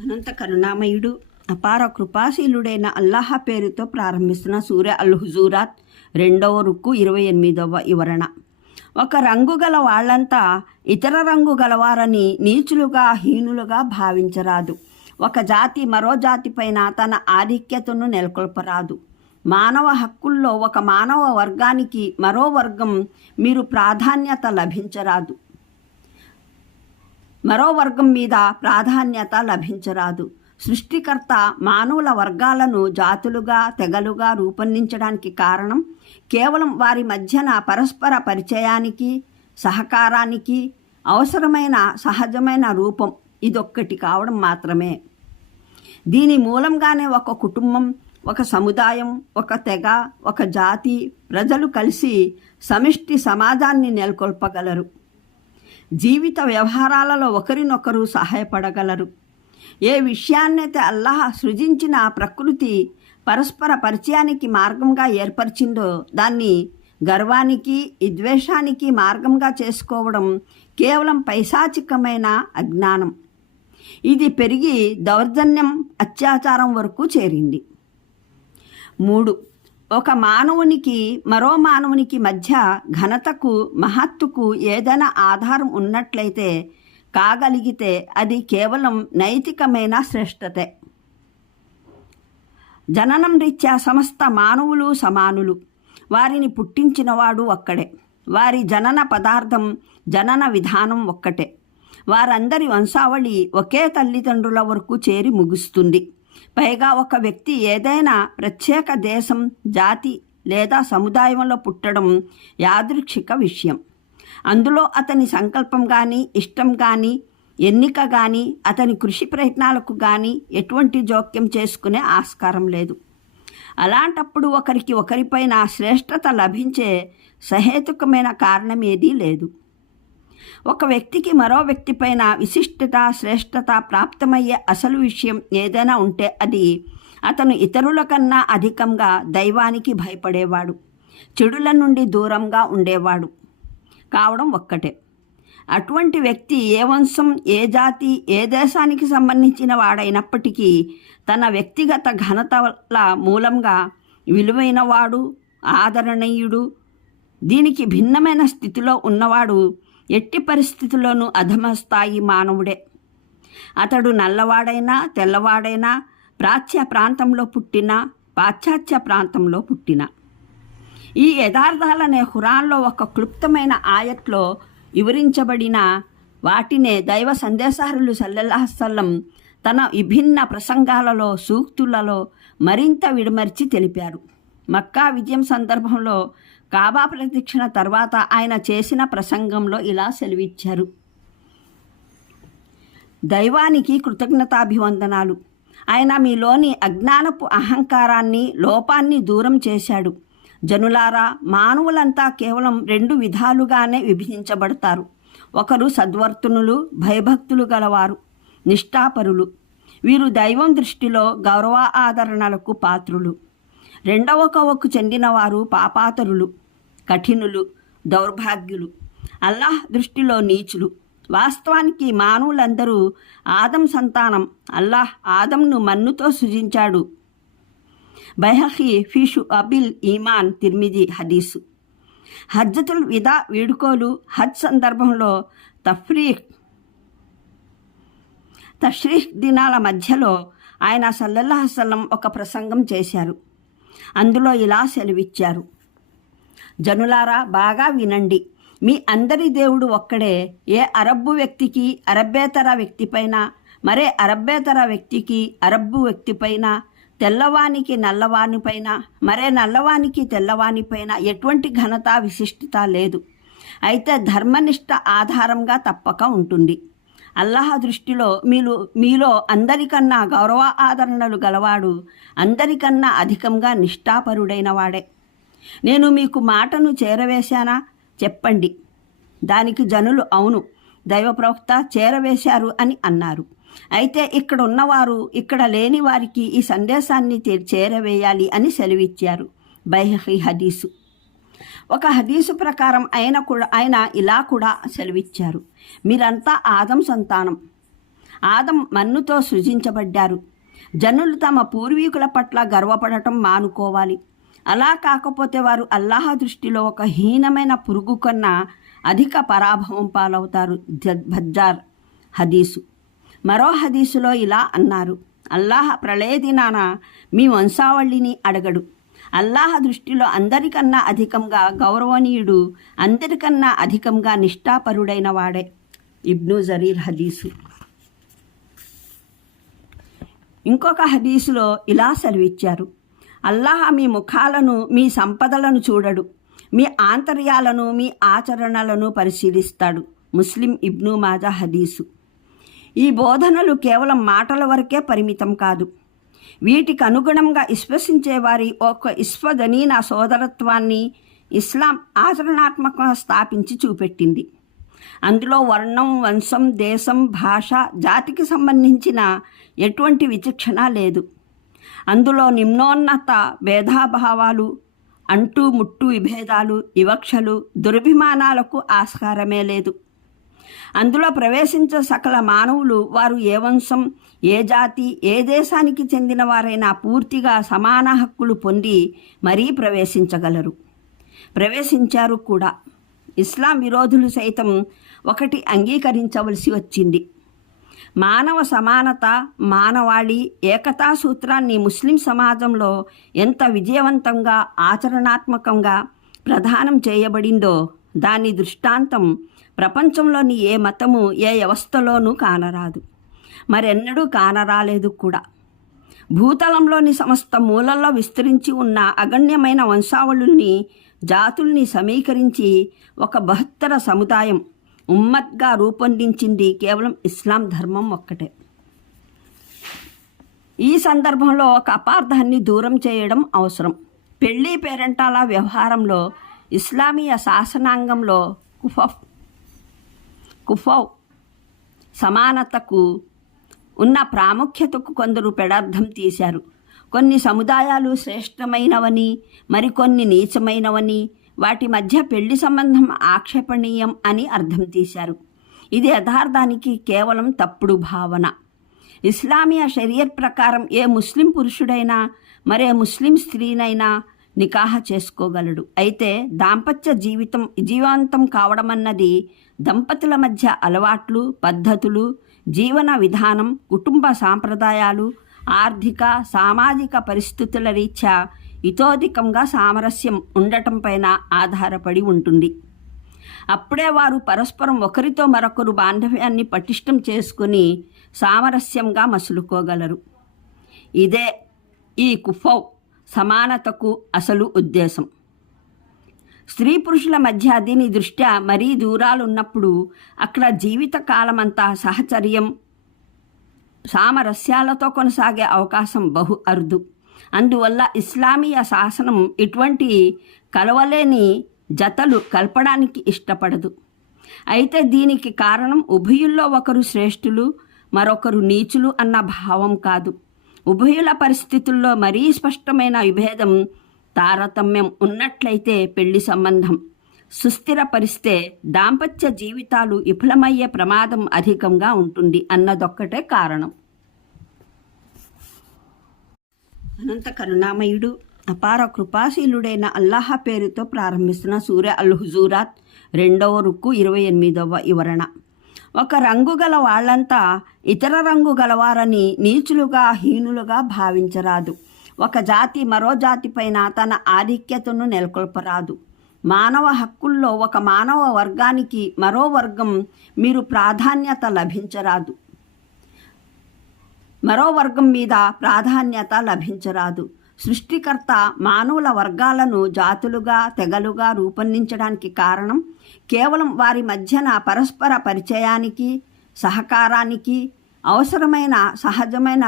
అనంత కరుణామయుడు అపార కృపాశీలుడైన అల్లాహ్ పేరుతో ప్రారంభిస్తున్న సూర్య అల్ హుజూరాత్ 2వ రుక్కు 28వ వివరణ. ఒక రంగు గల వాళ్ళంతా ఇతర రంగు గలవారని నీచులుగా హీనులుగా భావించరాదు. ఒక జాతి మరో జాతిపైన తన ఆధిక్యతను నెలకొల్పరాదు. మానవ హక్కుల్లో ఒక మానవ వర్గానికి మరో వర్గం మీరు ప్రాధాన్యత లభించరాదు. మరో వర్గం మీద ప్రాధాన్యత లభించరాదు. సృష్టికర్త మానవుల వర్గాలను జాతులుగా తెగలుగా రూపొందించడానికి కారణం కేవలం వారి మధ్యన పరస్పర పరిచయానికి సహకారానికి అవసరమైన సహజమైన రూపం ఇదొక్కటి కావడం మాత్రమే. దీని మూలంగానే ఒక కుటుంబం, ఒక సముదాయం, ఒక తెగ, ఒక జాతి ప్రజలు కలిసి సమిష్టి సమాజాన్ని నెలకొల్పగలరు. జీవిత వ్యవహారాలలో ఒకరినొకరు సహాయపడగలరు. ఏ విషయాన్నైతే అల్లాహ్ సృజించిన ప్రకృతి పరస్పర పరిచయానికి మార్గంగా ఏర్పరిచిందో దాన్ని గర్వానికి విద్వేషానికి మార్గంగా చేసుకోవడం కేవలం పైశాచికమైన అజ్ఞానం. ఇది పెరిగి దౌర్జన్యం అత్యాచారం వరకు చేరింది. 3. ఒక మానవునికి మరో మానవునికి మధ్య ఘనతకు మహత్తుకు ఏదైనా ఆధారం ఉన్నట్లయితే కాగలిగితే అది కేవలం నైతికమైన శ్రేష్టతే. జననం రీత్యా సమస్త మానవులు సమానులు. వారిని పుట్టించినవాడు ఒక్కడే. వారి జనన పదార్థం జనన విధానం ఒక్కటే. వారందరి వంశావళి ఒకే తల్లిదండ్రుల వరకు చేరి ముగుస్తుంది. పైగా ఒక వ్యక్తి ఏదైనా ప్రత్యేక దేశం, జాతి లేదా సముదాయంలో పుట్టడం యాదృచ్ఛిక విషయం. అందులో అతని సంకల్పం కానీ ఇష్టం కానీ ఎన్నిక కానీ అతని కృషి ప్రయత్నాలకు కానీ ఎటువంటి జోక్యం చేసుకునే ఆస్కారం లేదు. అలాంటప్పుడు ఒకరిపైన శ్రేష్టత లభించే సహేతుకమైన కారణం ఏదీ లేదు. ఒక వ్యక్తికి మరో వ్యక్తిపైన విశిష్టత శ్రేష్టత ప్రాప్తమయ్యే అసలు విషయం ఏదైనా ఉంటే అది అతను ఇతరుల కన్నా అధికంగా దైవానికి భయపడేవాడు, చెడుల నుండి దూరంగా ఉండేవాడు కావడం ఒక్కటే. అటువంటి వ్యక్తి ఏ వంశం, ఏ జాతి, ఏ దేశానికి సంబంధించిన వాడైనప్పటికీ తన వ్యక్తిగత ఘనతల మూలంగా విలువైనవాడు, ఆదరణీయుడు. దీనికి భిన్నమైన స్థితిలో ఉన్నవాడు ఎట్టి పరిస్థితుల్లోనూ అధమ స్థాయి మానవుడే. అతడు నల్లవాడైనా తెల్లవాడైనా, ప్రాచ్య ప్రాంతంలో పుట్టినా పాశ్చాత్య ప్రాంతంలో పుట్టినా. ఈ యథార్థాలనే ఖురాన్లో ఒక క్లుప్తమైన ఆయత్లో వివరించబడిన వాటినే దైవ సందేశహరులు సల్లల్లాహు అలైహి వసల్లం తన విభిన్న ప్రసంగాలలో సూక్తులలో మరింత విడమర్చి తెలిపారు. మక్కా విజయం సందర్భంలో కాబా ప్రదక్షిణ తర్వాత ఆయన చేసిన ప్రసంగంలో ఇలా సెలవిచ్చారు. దైవానికి కృతజ్ఞతాభివందనాలు. ఆయన మీలోని అజ్ఞానపు అహంకారాన్ని, లోపాన్ని దూరం చేశాడు. జనులారా, మానవులంతా కేవలం 2 విధాలుగానే విభజించబడతారు. ఒకరు సద్వర్తనులు, భయభక్తులు గలవారు, నిష్ఠాపరులు. వీరు దైవం దృష్టిలో గౌరవ ఆదరణలకు పాత్రులు. రెండవ కోవకు చెందినవారు పాపాతరులు, కఠినులు, దౌర్భాగ్యులు, అల్లాహ్ దృష్టిలో నీచులు. వాస్తవానికి మానవులందరూ ఆదం సంతానం. అల్లాహ్ ఆదంను మన్నుతో సృజించాడు. బైహఖీ ఫీషు అబిల్ ఈమాన్ తిర్మిజీ హదీసు. హజ్జతుల్ విదా వేడుకోలు హజ్ సందర్భంలో తష్రీహ్ దినాల మధ్యలో ఆయన సల్లల్లాహు అలైహి వసల్లం ఒక ప్రసంగం చేశారు. అందులో ఇలా సెలవిచ్చారు. జనులారా, బాగా వినండి. మీ అందరి దేవుడు ఒక్కడే. ఏ అరబ్బు వ్యక్తికి అరబ్బేతర వ్యక్తిపైన, మరే అరబ్బేతర వ్యక్తికి అరబ్బు వ్యక్తిపైన, తెల్లవానికి నల్లవానిపైన, మరే నల్లవానికి తెల్లవానిపైన ఎటువంటి ఘనత విశిష్టత లేదు. అయితే ధర్మనిష్ట ఆధారంగా తప్పక ఉంటుంది. అల్లాహ్ దృష్టిలో మీలో అందరికన్నా గౌరవ ఆదరణలు గలవాడు, అందరికన్నా అధికంగా నిష్ఠాపరుడైన వాడే. నేను మీకు మాటను చేరవేశానా చెప్పండి. దానికి జనులు అవును, దైవ ప్రవక్త చేరవేశారు అని అన్నారు. అయితే ఇక్కడ ఉన్నవారు ఇక్కడ లేని వారికి ఈ సందేశాన్ని చేరవేయాలి అని సెలవిచ్చారు. బైహఖీ హదీసు. ఒక హదీసు ప్రకారం ఆయన ఇలా కూడా సెలవిచ్చారు. మీరంతా ఆదం సంతానం. ఆదం మన్నుతో సృజించబడ్డారు. జనులు తమ పూర్వీకుల పట్ల గర్వపడటం మానుకోవాలి. అలా కాకపోతే వారు అల్లాహ్ దృష్టిలో ఒక హీనమైన పురుగు కన్నా అధిక పరాభవం పాలవుతారు. బజ్జార్ హదీసు. మరో హదీసులో ఇలా అన్నారు, అల్లాహ్ ప్రళయ దినాన మీ వంశావళిని అడగడు. అల్లాహ్ దృష్టిలో అందరికన్నా అధికంగా గౌరవనీయుడు, అందరికన్నా అధికంగా నిష్ఠాపరుడైన వాడే. ఇబ్ను జరీర్ హదీసు. ఇంకొక హదీసులో ఇలా సెలవిచ్చారు, అల్లాహ్ మీ ముఖాలను, మీ సంపదలను చూడడు, మీ ఆంతర్యాలను, మీ ఆచరణలను పరిశీలిస్తాడు. ముస్లిం ఇబ్ను మాజా హదీసు. ఈ బోధనలు కేవలం మాటల వరకే పరిమితం కాదు. వీటికి అనుగుణంగా విశ్వసించే వారి ఒక విశ్వజనీన సోదరత్వాన్ని ఇస్లాం ఆచరణాత్మకంగా స్థాపించి చూపెట్టింది. అందులో వర్ణం, వంశం, దేశం, భాష, జాతికి సంబంధించిన ఎటువంటి విచక్షణ లేదు. అందులో నిమ్నోన్నత భేదాభావాలు, అంటూ ముట్టు విభేదాలు, వివక్షలు, దురభిమానాలకు ఆస్కారమే లేదు. అందులో ప్రవేశించే సకల మానవులు, వారు ఏ వంశం, ఏ జాతి, ఏ దేశానికి చెందిన వారైనా పూర్తిగా సమాన హక్కులు పొంది మరీ ప్రవేశించగలరు. ప్రవేశించారు కూడా. ఇస్లాం విరోధులు సైతం ఒకటి అంగీకరించవలసి వచ్చింది. మానవ సమానత, మానవాళి, ఏకతా సూత్రాన్ని ముస్లిం సమాజంలో ఎంత విజయవంతంగా, ఆచరణాత్మకంగా ప్రదానం చేయబడిందో దాని దృష్టాంతం ప్రపంచంలోని ఏ మతము, ఏ వ్యవస్థలోనూ కానరాదు, మరెన్నడూ కానరాలేదు కూడా. భూతలంలోని సమస్త మూలల్లో విస్తరించి ఉన్న అగణ్యమైన వంశావళుల్ని, జాతుల్ని సమీకరించి ఒక బహత్తర సముదాయం, ఉమ్మత్గా రూపొందించింది కేవలం ఇస్లాం ధర్మం ఒక్కటే. ఈ సందర్భంలో ఒక అపార్థాన్ని దూరం చేయడం అవసరం. పెళ్లి పేరెంటాల వ్యవహారంలో ఇస్లామీయ శాసనాంగంలో కుఫౌ సమానతకు ఉన్న ప్రాముఖ్యతకు కొందరు పెడార్థం తీశారు. కొన్ని సముదాయాలు శ్రేష్టమైనవని, మరికొన్ని నీచమైనవని, వాటి మధ్య పెళ్లి సంబంధం ఆక్షేపణీయం అని అర్థం తీశారు. ఇది యథార్థానికి కేవలం తప్పుడు భావన. ఇస్లామీయ షరియత్ ప్రకారం ఏ ముస్లిం పురుషుడైనా మరే ముస్లిం స్త్రీనైనా నికాహ చేసుకోగలడు. అయితే దాంపత్య జీవితం జీవంతం కావడమన్నది దంపతుల మధ్య అలవాట్లు, పద్ధతులు, జీవన విధానం, కుటుంబ సాంప్రదాయాలు, ఆర్థిక, సామాజిక పరిస్థితుల రీత్యా ఇతోధికంగా సామరస్యం ఉండటం పైన ఆధారపడి ఉంటుంది. అప్పుడే వారు పరస్పరం ఒకరితో మరొకరు బాంధవ్యాన్ని పటిష్టం చేసుకుని సామరస్యంగా మసులుకోగలరు. ఇదే ఈ కుఫౌ సమానతకు అసలు ఉద్దేశం. స్త్రీ పురుషుల మధ్య దీని దృష్ట్యా మరీ దూరాలున్నప్పుడు అక్కడ జీవిత కాలమంతా సహచర్యం, సామరస్యాలతో కొనసాగే అవకాశం బహు అరుదు. అందువల్ల ఇస్లామీయ శాసనం ఇటువంటి కలవలేని జతలు కలపడానికి ఇష్టపడదు. అయితే దీనికి కారణం ఉభయుల్లో ఒకరు శ్రేష్ఠులు, మరొకరు నీచులు అన్న భావం కాదు. ఉభయుల పరిస్థితుల్లో మరీ స్పష్టమైన విభేదం, తారతమ్యం ఉన్నట్లయితే పెళ్లి సంబంధం సుస్థిరపరిస్తే దాంపత్య జీవితాలు విఫలమయ్యే ప్రమాదం అధికంగా ఉంటుంది అన్నదొక్కటే కారణం. అనంత కరుణామయుడు, అపార కృపాశీలుడైన అల్లాహ్ పేరుతో ప్రారంభిస్తున్న సూర్య అల్ హుజూరాత్ 2వ రుక్కు 28వ వివరణ. ఒక రంగు గల వాళ్ళంతా ఇతర రంగు గలవారని నీచులుగా, హీనులుగా భావించరాదు. ఒక జాతి మరో జాతిపైన తన ఆధిక్యతను నెలకొల్పరాదు. మానవ హక్కుల్లో ఒక మానవ వర్గానికి మరో వర్గం మీరు ప్రాధాన్యత లభించరాదు. మరో వర్గం మీద ప్రాధాన్యత లభించరాదు. సృష్టికర్త మానవుల వర్గాలను జాతులుగా, తెగలుగా రూపొందించడానికి కారణం కేవలం వారి మధ్యన పరస్పర పరిచయానికి, సహకారానికి అవసరమైన సహజమైన